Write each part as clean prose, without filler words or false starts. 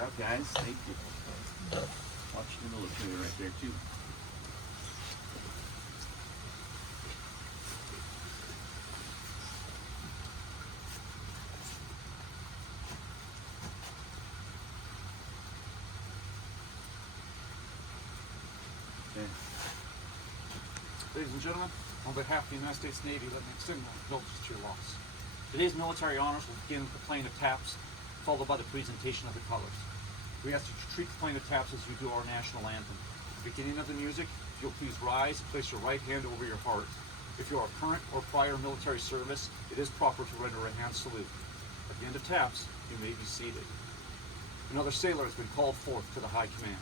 job, guys. Thank you. Watch the military right there, too. Okay. Ladies and gentlemen, on behalf of the United States Navy, let me extend my condolences to your loss. Today's military honors will begin with the playing of taps, followed by the presentation of the colors. We ask that you treat the playing of taps as we do our national anthem. At the beginning of the music, if you'll please rise and place your right hand over your heart. If you are current or prior military service, it is proper to render a hand salute. At the end of taps, you may be seated. Another sailor has been called forth to the high command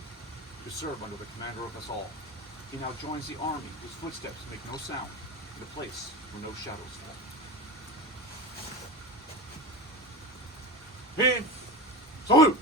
to serve under the commander of us all. He now joins the army whose footsteps make no sound in a place where no shadows fall. Hand salute!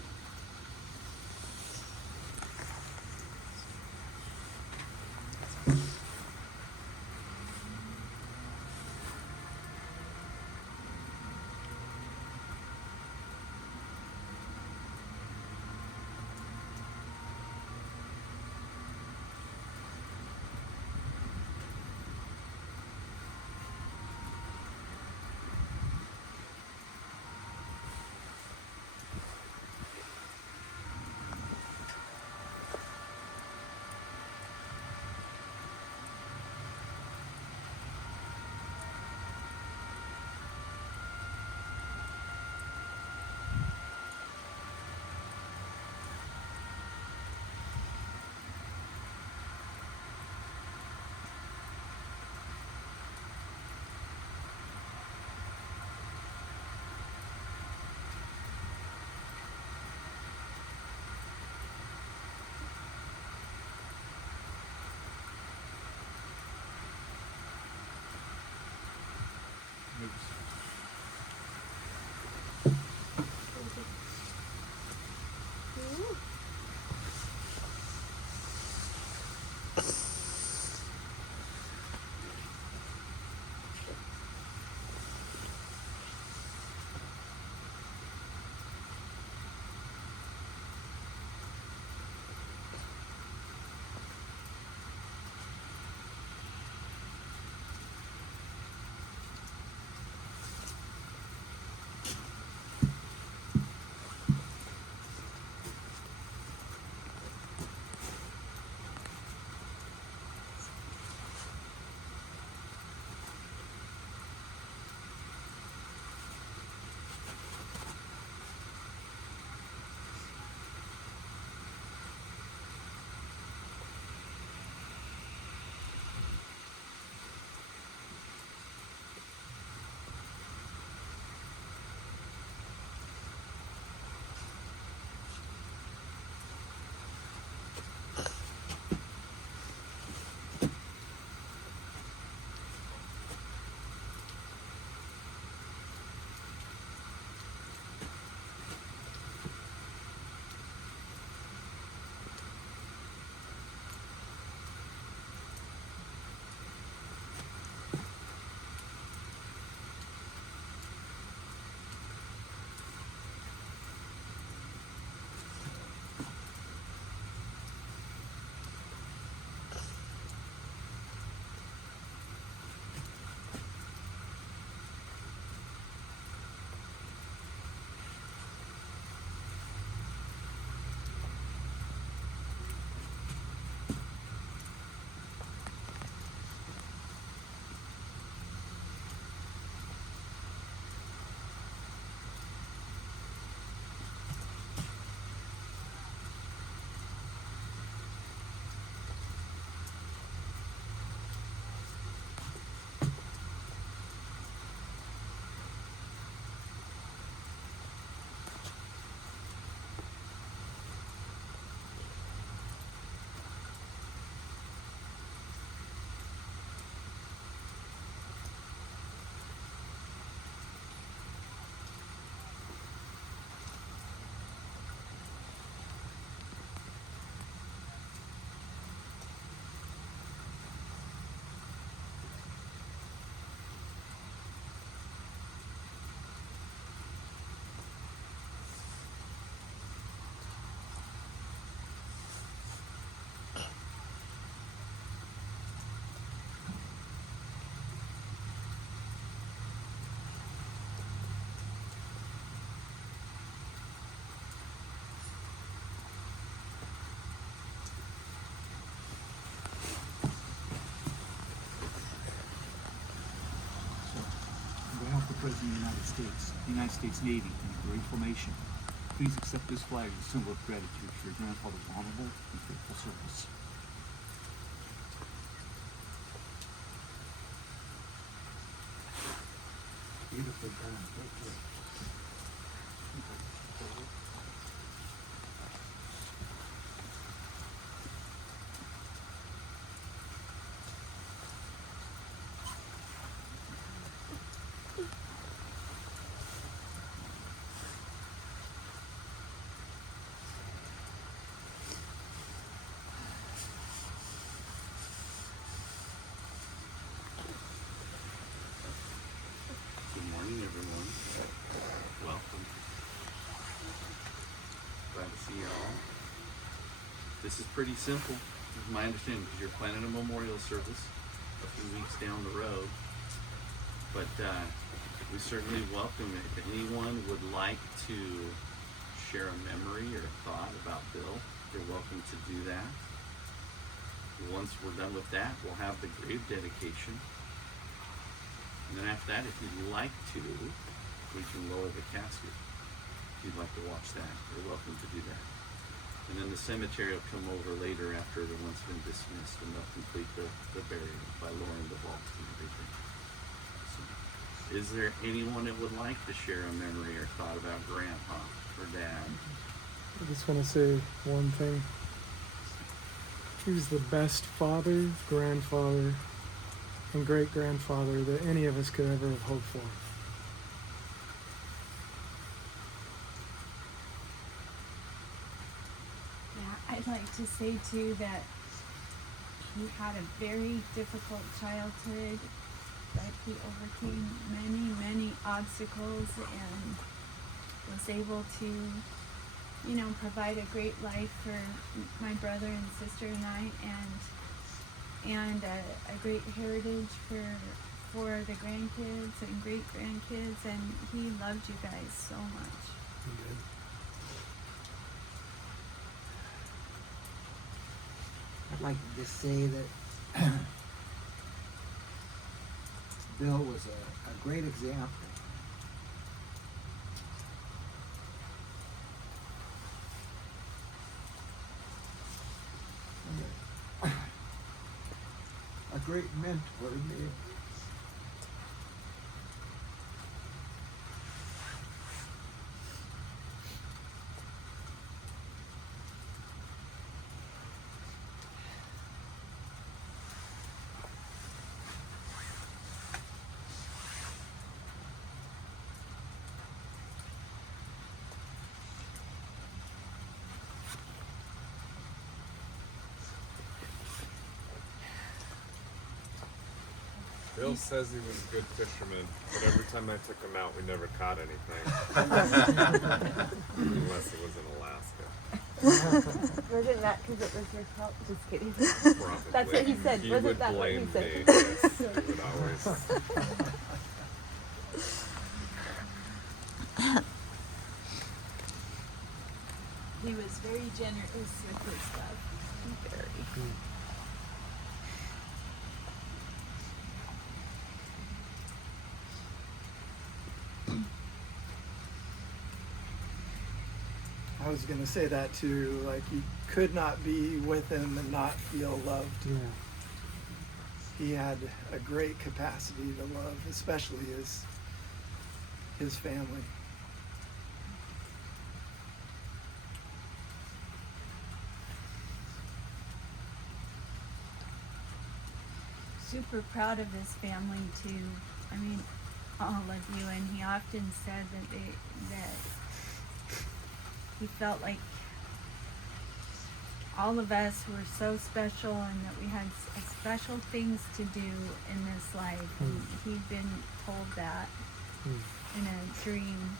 in the United States, the United States Navy, in a grateful nation. Please accept this flag as a symbol of gratitude for your grandfather's honorable and faithful service. Beautiful done. Thank you. Good morning, everyone. Welcome. Glad to see you all. This is pretty simple, is my understanding, because you're planning a memorial service a few weeks down the road. But we certainly welcome it. If anyone would like to share a memory or a thought about Bill, you're welcome to do that. Once we're done with that, we'll have the grave dedication. And then after that, if you'd like to, we can lower the casket. If you'd like to watch that, you're welcome to do that. And then the cemetery will come over later after everyone's been dismissed, and they'll complete the burial by lowering the vault and everything. So, is there anyone that would like to share a memory or thought about Grandpa or Dad? I just want to say one thing. He was the best father, grandfather, and great-grandfather that any of us could ever have hoped for. Yeah, I'd like to say too that he had a very difficult childhood, but he overcame many, many obstacles and was able to, provide a great life for my brother and sister and I, and a great heritage for the grandkids and great grandkids, and he loved you guys so much. Okay. I'd like to just say that Bill was a great example. A great mentor to me. Bill says he was a good fisherman, but every time I took him out, we never caught anything. Unless it was in Alaska. Wasn't that because it was your fault? Just kidding. Probably. That's what he said. He Wasn't would that what he blame said? me. Yes, he would always. He was very generous with his stuff. Very. I was going to say that too. Like, you could not be with him and not feel loved. Yeah. He had a great capacity to love, especially his family. Super proud of his family too. I mean, all of you. And he often said that he felt like all of us were so special, and that we had special things to do in this life. And he'd been told that in a dream.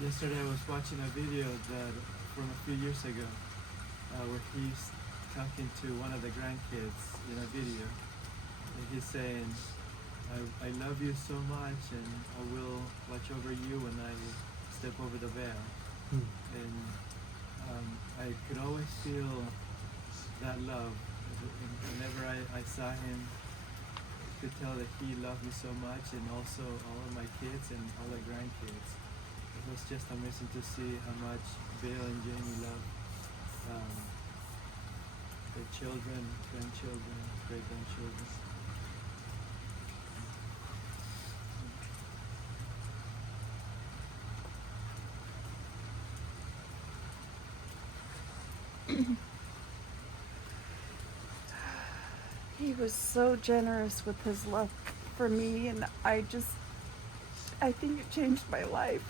Yesterday I was watching a video from a few years ago where he's talking to one of the grandkids in a video. And he's saying, I love you so much, and I will watch over you when I step over the veil. And I could always feel that love Whenever I saw him, I could tell that he loved me so much, and also all of my kids and all the grandkids. It was just amazing to see how much Bill and Jamie love their children, grandchildren, great-grandchildren. He was so generous with his love for me, and I think it changed my life.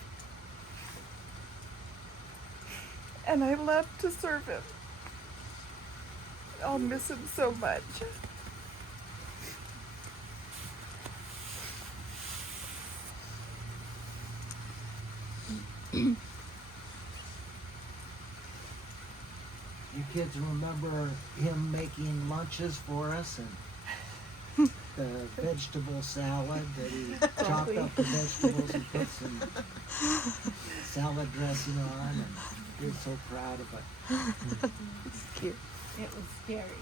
And I love to serve him. I'll miss him so much. You kids remember him making lunches for us and the vegetable salad that he chopped up the vegetables and put some salad dressing on, and he was so proud of it. It's cute. It was scary.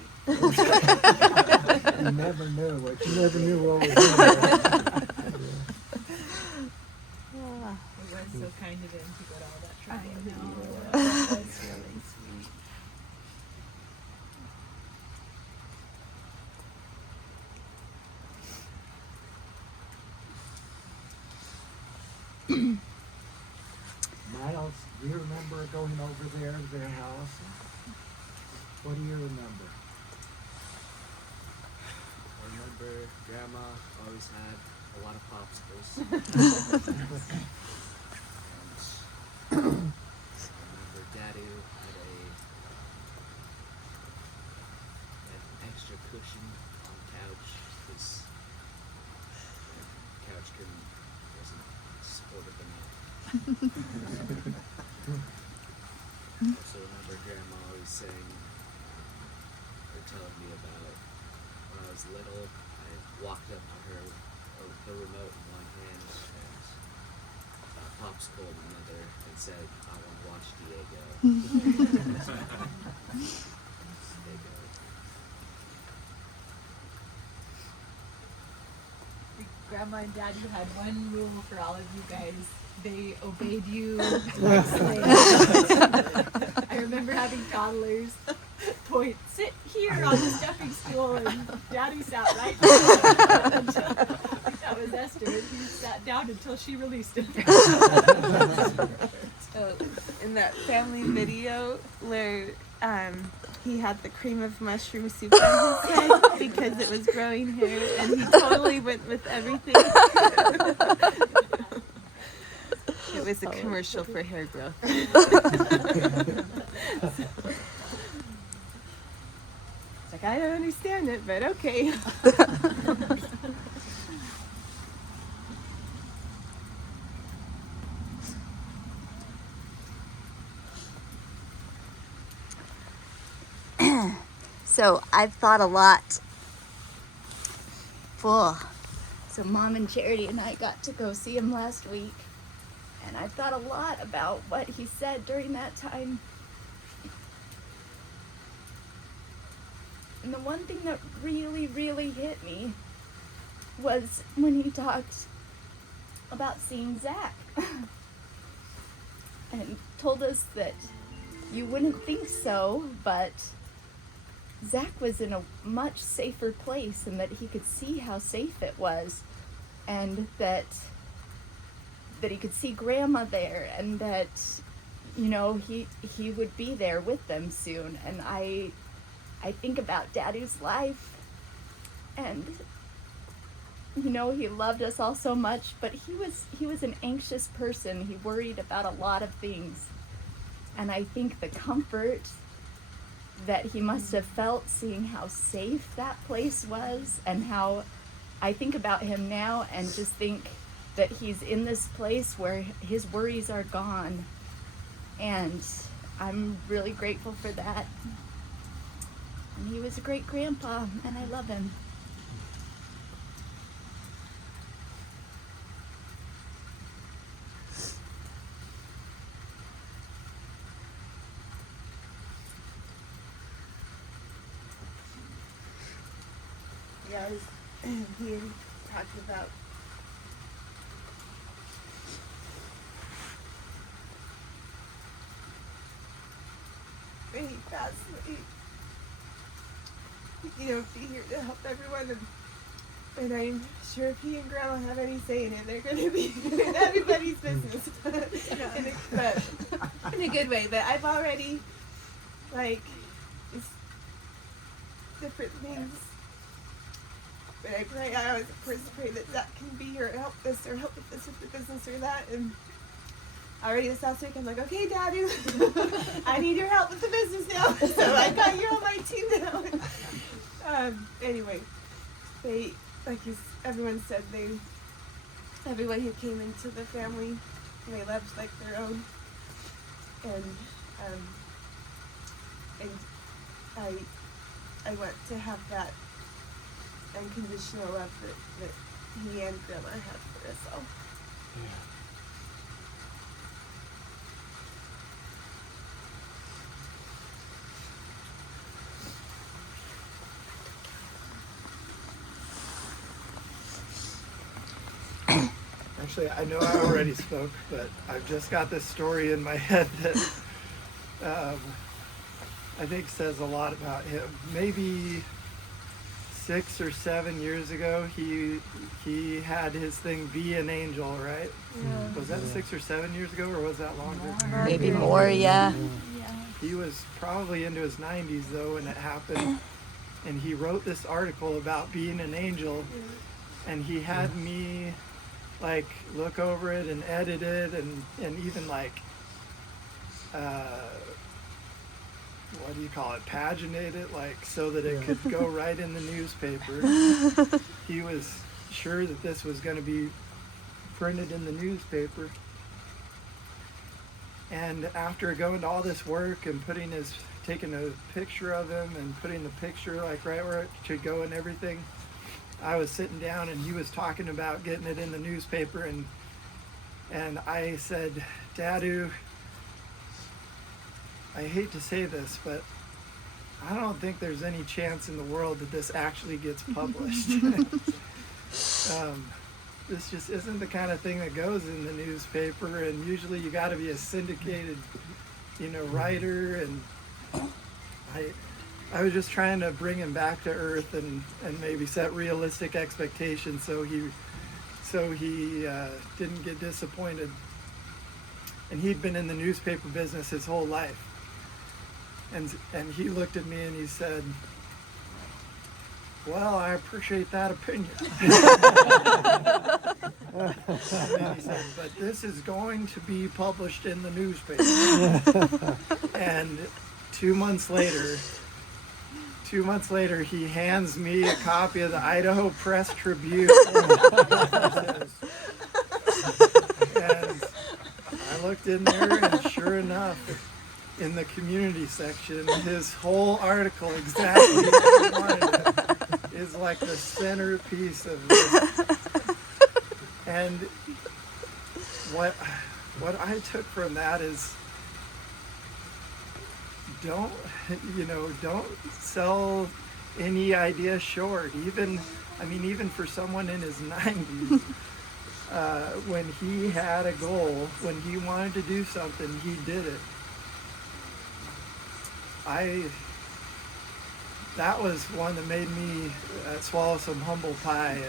You never knew what You you never knew what was in there. Ah. It was so kind of him to go to all that I trouble. know. That's really sweet. Miles, do you remember going over there to their house? What do you remember? I remember Grandma always had a lot of popsicles. And I remember Dadu had an extra cushion on the couch because the couch wasn't supportive enough. Also remember Grandma always saying or telling me about when I was little, I walked up to her with the remote in one hand and a popsicle in another and said, I want to watch Diego. Diego. Grandma and Dad, you had one rule for all of you guys. They obeyed you. I remember having toddlers point, sit here on the stepping stool, and Daddy sat right down. That was Esther. He sat down until she released him. So in that family video where he had the cream of mushroom soup on his head because it was growing hair, and he totally went with everything. It was a commercial for hair growth. It's like, I don't understand it, but okay. So I've thought a lot. So Mom and Charity and I got to go see him last week, and I've thought a lot about what he said during that time. And the one thing that really, really hit me was when he talked about seeing Zach and told us that you wouldn't think so, but Zach was in a much safer place, and that he could see how safe it was, and that he could see Grandma there, and that, you know, he would be there with them soon. And I think about Daddy's life, and, you know, he loved us all so much, but he was an anxious person. He worried about a lot of things, and I think the comfort that he must have felt seeing how safe that place was, and how I think about him now and just think that he's in this place where his worries are gone, and I'm really grateful for that. And he was a great grandpa, and I love him. yeah, he had talked about very fastly, be here to help everyone, and I'm sure if he and Grandma have any say in it, they're going to be in everybody's business, but in a good way. But I've already, it's different things. But I always, of course, pray that Zach can be here or help this or help with this with the business or that. And already this last week, I'm like, okay, Dadu, I need your help with the business now. So I got you on my team now. Anyway, they, everyone said, everyone who came into the family, they loved like their own. And I want to have that unconditional love that he and Grandma had for us all. Actually, I know I already spoke, but I've just got this story in my head that I think says a lot about him. Maybe 6 or 7 years ago, he had his thing, Be an Angel, right? Yeah. Was that 6 or 7 years ago, or was that longer? Maybe more, yeah. He was probably into his 90s though when it happened, and he wrote this article about being an angel, and he had me look over it and edit it and even what do you call it, paginate it, so that it could go right in the newspaper. He was sure that this was going to be printed in the newspaper. And after going to all this work and taking a picture of him and putting the picture right where it should go and everything, I was sitting down and he was talking about getting it in the newspaper, and I said, Dadu, I hate to say this, but I don't think there's any chance in the world that this actually gets published. This just isn't the kind of thing that goes in the newspaper, and usually you got to be a syndicated, writer, and I was just trying to bring him back to earth and maybe set realistic expectations so he didn't get disappointed. And he'd been in the newspaper business his whole life. And he looked at me and he said, well, I appreciate that opinion. And then he said, but this is going to be published in the newspaper. And 2 months later, he hands me a copy of the Idaho Press Tribune. And I looked in there, and sure enough, in the community section, his whole article, exactly what he wanted it, is the centerpiece of this. And what I took from that is, don't sell any idea short. Even for someone in his 90s, when he had a goal, when he wanted to do something, he did it. That was one that made me swallow some humble pie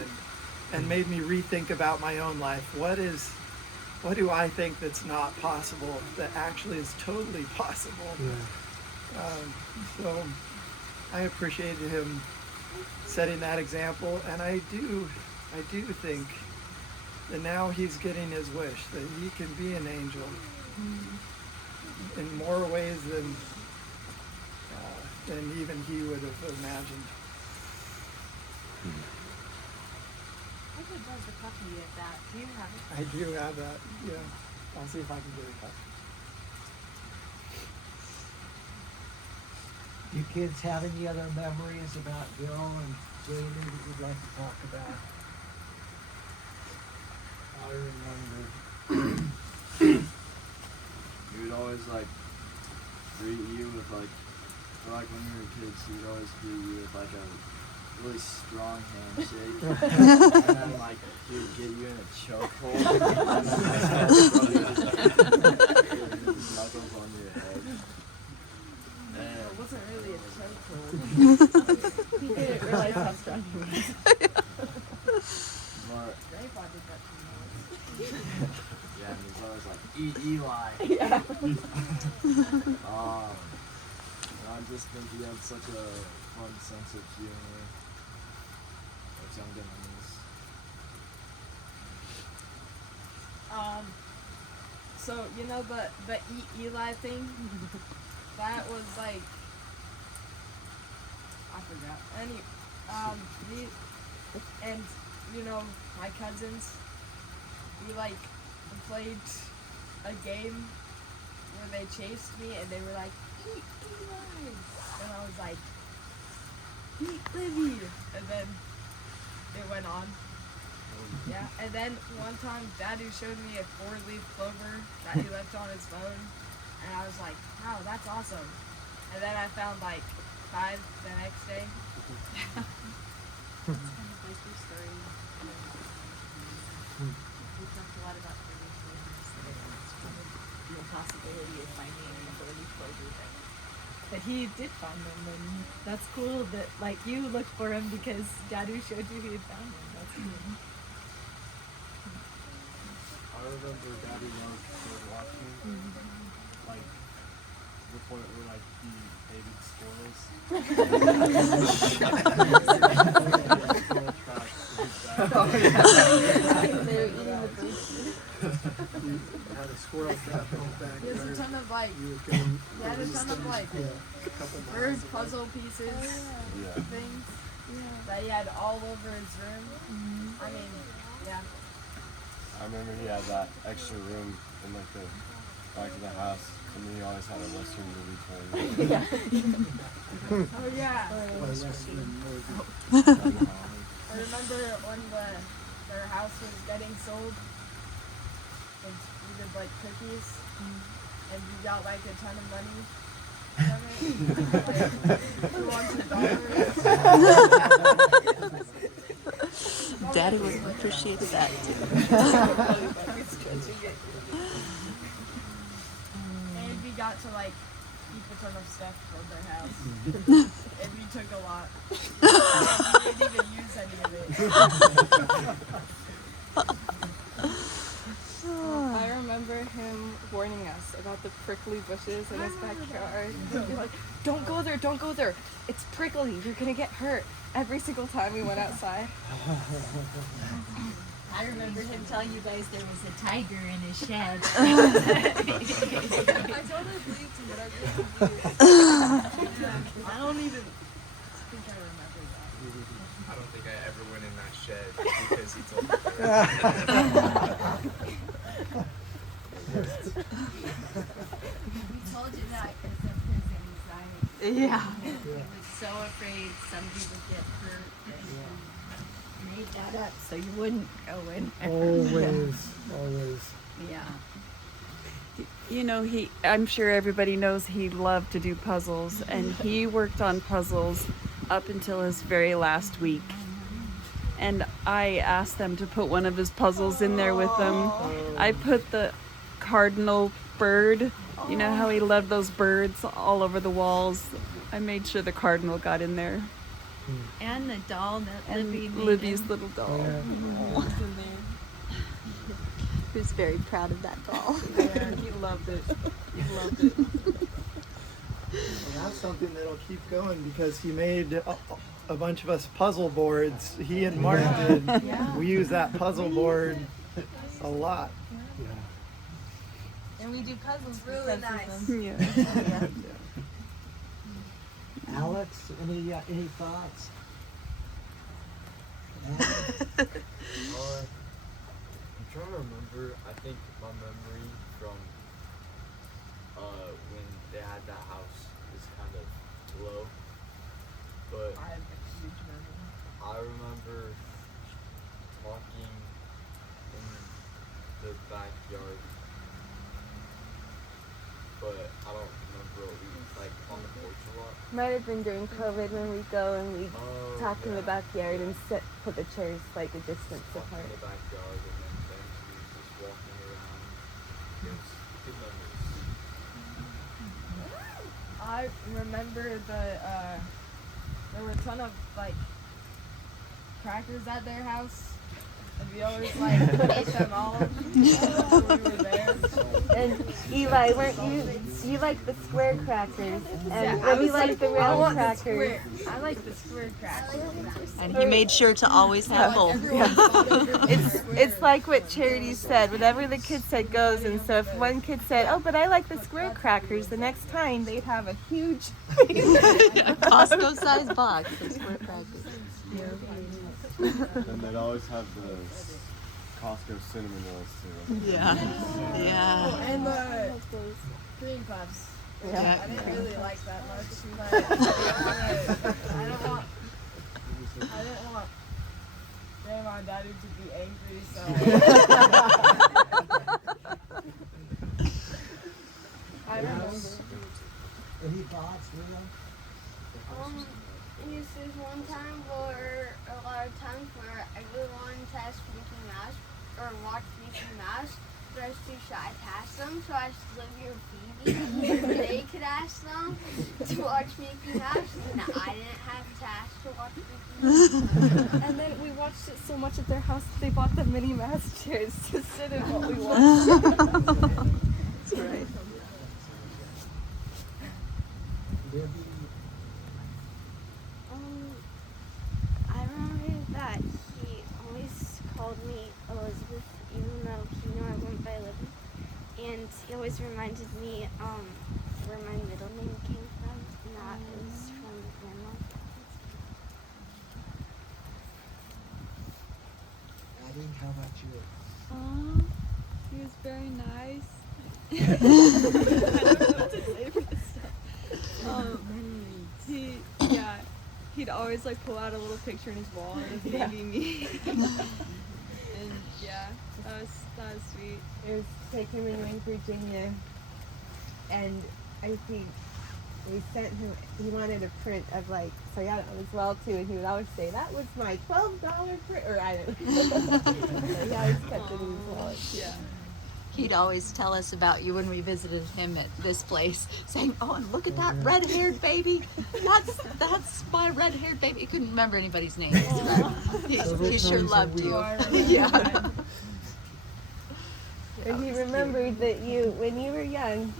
and made me rethink about my own life. What do I think that's not possible that actually is totally possible? So I appreciated him setting that example, and I do think that now he's getting his wish, that he can be an angel in more ways than even he would have imagined. I would love a copy of that. Do you have it? I do have that, yeah. I'll see if I can get a copy. Do you kids have any other memories about Bill and Jamie that you'd like to talk about? I remember he would always greet you with when you were kids, he would always greet you with a really strong handshake. And then like he would get you in a chokehold. And then his knuckles on your head. It wasn't really a chokehold. He didn't realize how strong he was. But Grandpa did that to me. yeah, and he's always like, eat Eli. Yeah. And I just think he had such a fun sense of humor. Which I'm gonna miss. So you know the Eli thing, that was like, I forgot. Me and you know my cousins, we like played a game where they chased me and they were like, eat Eli, and I was like, eat Livy, and then it went on. Yeah, and then one time Dadu showed me a 4-leaf clover that he left on his phone, and I was like, wow, that's awesome. And then I found like 5 the next day. Kind of like your story. We talked a lot about four-leaf clovers, that it's probably the impossibility of finding a four-leaf clover, but he did find them, and that's cool that like you looked for him because Dadu showed you he had found them. That's cool. I remember Daddy was watching, like, the point where, like, he hated squirrels. They were eating the birds. Had a squirrel trap in the He has a backyard. ton of like, He was going he had a ton of like a couple bird miles. puzzle pieces things that he had all over his room. I mean, yeah. I remember he had that extra room in like the back of the house, and then he always had a Western movie playing. Yeah. Oh yeah. Western movie. I remember when their house was getting sold, and we did like cookies, and we got like a ton of money from it, like $200. Daddy would have appreciated that too. And we got to like keep a ton of stuff from their house, and we took a lot. We didn't even use any of it. I remember him warning us about the prickly bushes in his backyard. He'd be like, don't go there, don't go there. It's prickly, you're gonna get hurt. Every single time we went outside. I remember him telling you guys there was a tiger in his shed. I totally believed him, but I really I don't even think I remember that. I don't think I ever went in that shed because he told me We told you that because of his anxiety. Yeah. He was so afraid somebody would get hurt that he made that up so you wouldn't go in. Always. Yeah. You know, I'm sure everybody knows he loved to do puzzles, and he worked on puzzles up until his very last week. And I asked them to put one of his puzzles in there with them. I put the cardinal bird. You know how he loved those birds all over the walls? I made sure the cardinal got in there. And the doll that Libby And made Libby's him. little doll. He was very proud of that doll. Yeah, he loved it. He loved it. Well, that's something that'll keep going because he made a bunch of us puzzle boards. He and Mark did. Yeah. We use that puzzle board a lot. And we do puzzles really nice. Yeah. Alex, any thoughts? I'm trying to remember. I think my memory from when they had that house is kind of low, but I have a huge memory. I remember talking in the backyard, but I don't remember like on the porch a lot? Might have been during COVID when we go and we talk in the backyard and put the chairs like a distance apart. In the backyard and then eventually just walking around. It was good memories. I remember there were a ton of like crackers at their house. And we always like ate them all when we were there. And Eli, weren't you like the square crackers? And I we like the round crackers. I like the square crackers. And he made sure to always have both. It's like what Charity said. Whatever the kid said goes. And so if one kid said, "Oh, but I like the square crackers," the next time they'd have a huge Costco-sized box of square crackers. And they'd always have the Costco cinnamon rolls too. Yeah. Yeah. Oh, and the cream puffs. Yeah. I didn't really like that much, but I didn't want Grandma and Dadu to be angry, so I don't know. Any thoughts, Leo? Yes, there's one time where a lot of times where I really wanted to ask Mickey Mouse or watch Mickey Mouse, but I was too shy to ask them, so I asked Olivia or Phoebe if they could ask them to watch Mickey Mouse, and I didn't have to ask to watch Mickey Mouse. And then we watched it so much at their house that they bought the Minnie Mouse chairs to sit in while we watched it. That's right. I remember that he always called me Elizabeth, even though he knew I went by Libby. And he always reminded me where my middle name came from, and that is from grandma. Addie, how about you? He was very nice. I don't know what to say for this stuff. He'd always like pull out a little picture in his wall and his baby me. And yeah, that was sweet. It was taken when we were in Virginia, and I think we sent him, he wanted a print of like Sayana as well too, and he would always say, "That was my $12 print," or I don't know. He always kept it in his wallet. Yeah. He'd always tell us about you when we visited him at this place, saying, "Oh, and look at that red-haired baby. That's my red-haired baby." He couldn't remember anybody's names, but he sure loved you. Yeah. And he remembered that when you were young,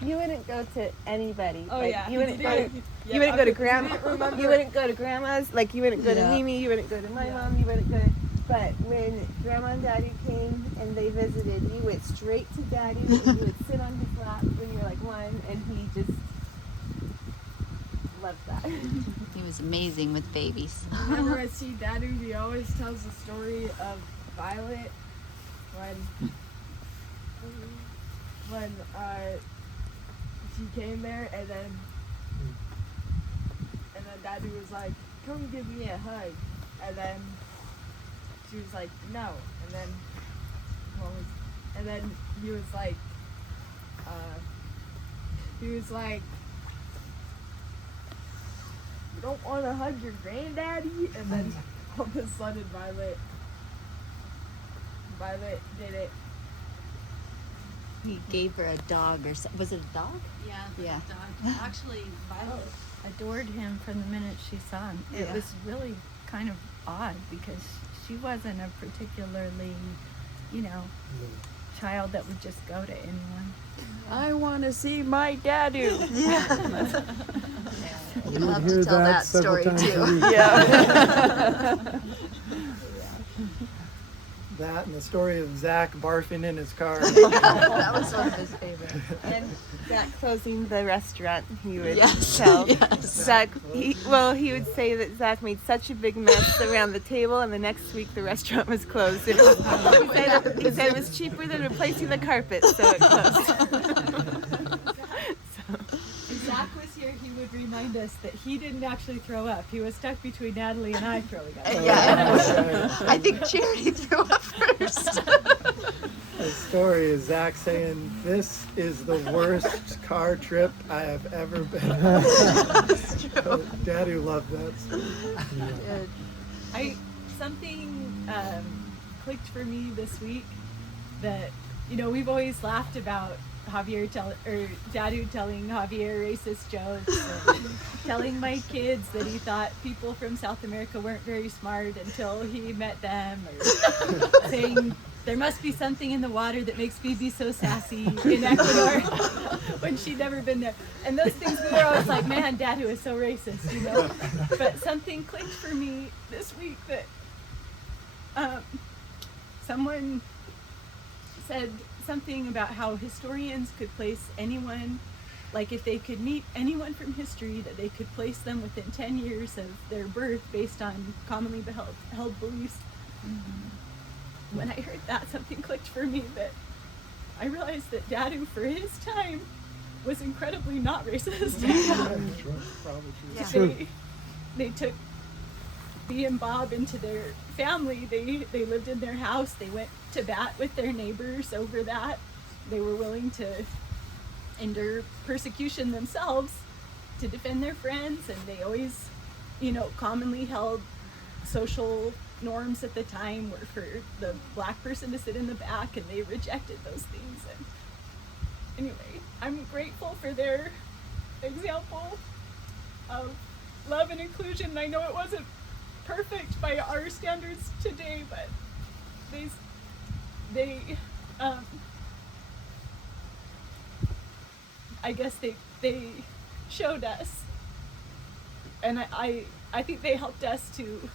you wouldn't go to anybody. Oh, like, yeah. You wouldn't go to, Yeah, you wouldn't go to okay, grandma. he didn't remember. You wouldn't go to grandma's. Like you wouldn't go to Yeah. Mimi. You wouldn't go to my mom. You wouldn't go. But when Grandma and Daddy came and they visited, you went straight to Daddy. And you would sit on his lap when you were like one, and he just loved that. He was amazing with babies. Whenever I see Dadu, he always tells the story of Violet when she came there, and then Dadu was like, "Come give me a hug," and then she was like, "No," and then he was like, "You don't want to hug your granddaddy?" And then all of a sudden Violet did it. He gave her a dog, or was it a dog? Yeah. Actually, Violet adored him from the minute she saw him. It was really kind of odd because she wasn't a particularly, child that would just go to anyone. I want to see my Dadu. You Love would hear to tell that several story times a too. week. Yeah. That and the story of Zach barfing in his car. That was one of his favorites. And Zach closing the restaurant, he would Yes, tell. yes. Zach, he would say that Zach made such a big mess around the table, and the next week the restaurant was closed. He said it was cheaper than replacing the carpet, so it closed. If Zach was here, he would remind us that he didn't actually throw up. He was stuck between Natalie and I throwing up. Yeah. I think Charity threw up first. story is Zach saying, "This is the worst car trip I have ever been on." Dadu loved that story. Something clicked for me this week that, you know, we've always laughed about Dadu telling Javier racist jokes and telling my kids that he thought people from South America weren't very smart until he met them, or saying there must be something in the water that makes Phoebe so sassy in Ecuador when she'd never been there. And those things, we were always like, man, Dadu is so racist, you know. But something clicked for me this week that someone said something about how historians could place anyone, like if they could meet anyone from history, that they could place them within 10 years of their birth based on commonly held beliefs. Mm-hmm. When I heard that, something clicked for me, that I realized that Dadu, for his time, was incredibly not racist. They took Bea and Bob into their family. They lived in their house. They went to bat with their neighbors over that. They were willing to endure persecution themselves to defend their friends, and they always, you know, commonly held social norms at the time were for the black person to sit in the back, and they rejected those things. And anyway, I'm grateful for their example of love and inclusion. I know it wasn't perfect by our standards today, but they I guess they showed us, and I think they helped us to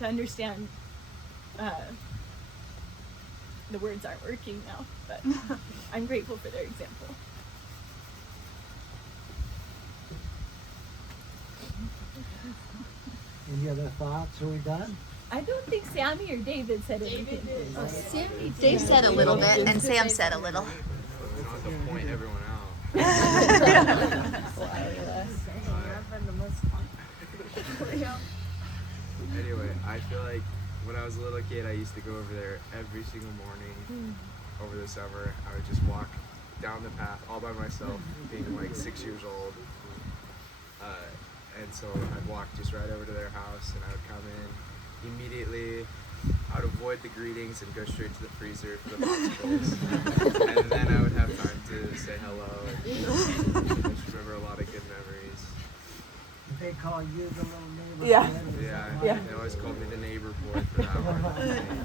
understand. The words aren't working now, but I'm grateful for their example. Any other thoughts? Are we done? I don't think Sammy or David said anything. Dave said a little bit, and Sam said a little. We don't have to point everyone out. Anyway, I feel like when I was a little kid, I used to go over there every single morning over the summer. I would just walk down the path all by myself, being like 6 years old. And so I'd walk just right over to their house, and I would come in immediately. I would avoid the greetings and go straight to the freezer for the popsicles. And then I would have time to say hello. And I just remember a lot of good memories. They call you the little neighbor. Yeah, they always called me the neighbor boy for that one. I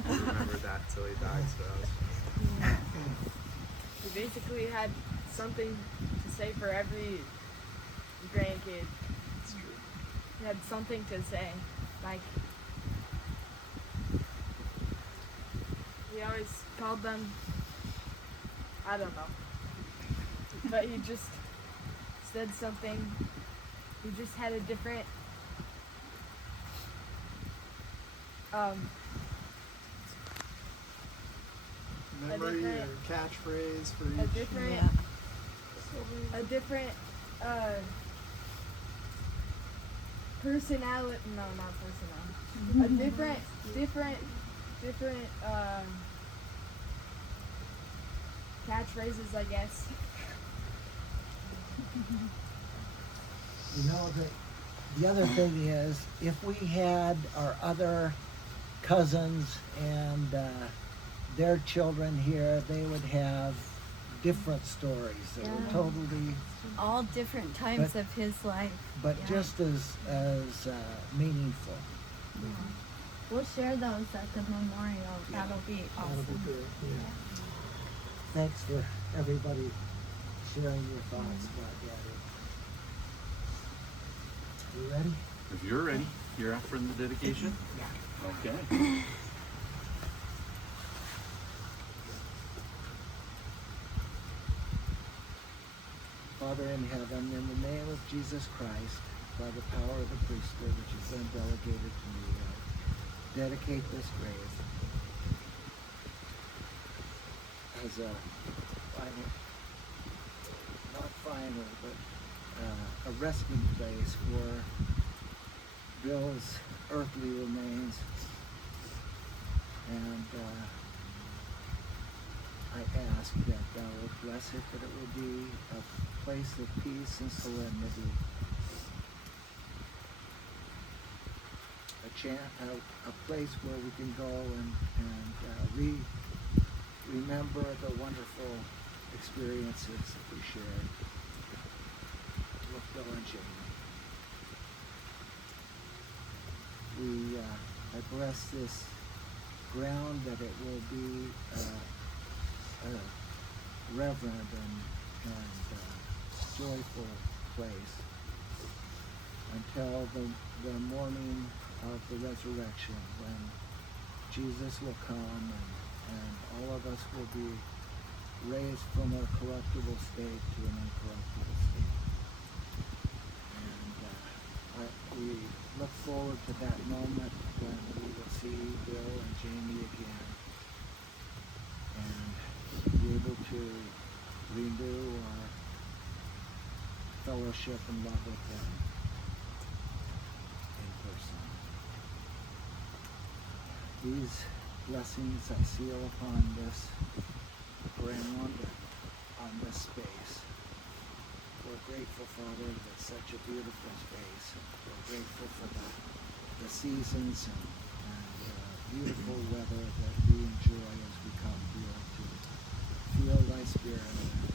remembered that till he died, so that was We basically had something to say for every grandkid. We had something to say. Like, we always called them, I don't know. But he just said something. He just had a different memory or catchphrase for each. A different personality. No, not personality. A different catchphrases, I guess. You know, the other thing is, if we had our other cousins and their children here, they would have different stories that were totally all different times of his life, but just as meaningful. Yeah. We'll share those at the memorial. That'll be awesome. That'll be good. Yeah. Thanks for everybody sharing your thoughts about Daddy. You ready? If you're ready, you're after the dedication? Yeah. Okay. Father in heaven, in the name of Jesus Christ, by the power of the priesthood which has been delegated to me, I dedicate this grave as a final, not final, but a resting place for Bill's earthly remains, and I ask that thou would bless it, that it would be a place of peace and solemnity, a place where we can go and remember the wonderful experiences that we shared with Bill and Jamie. I bless this ground, that it will be a reverent and joyful place until the morning of the resurrection, when Jesus will come and all of us will be raised from a corruptible state to an incorruptible state. And we look forward to that moment when we will see Bill and Jamie again and be able to renew our fellowship and love with them in person. These blessings I seal upon this ground, on this space. We're grateful, Father, that it's such a beautiful space. We're grateful for the seasons and beautiful weather that we enjoy as we come here to feel thy spirit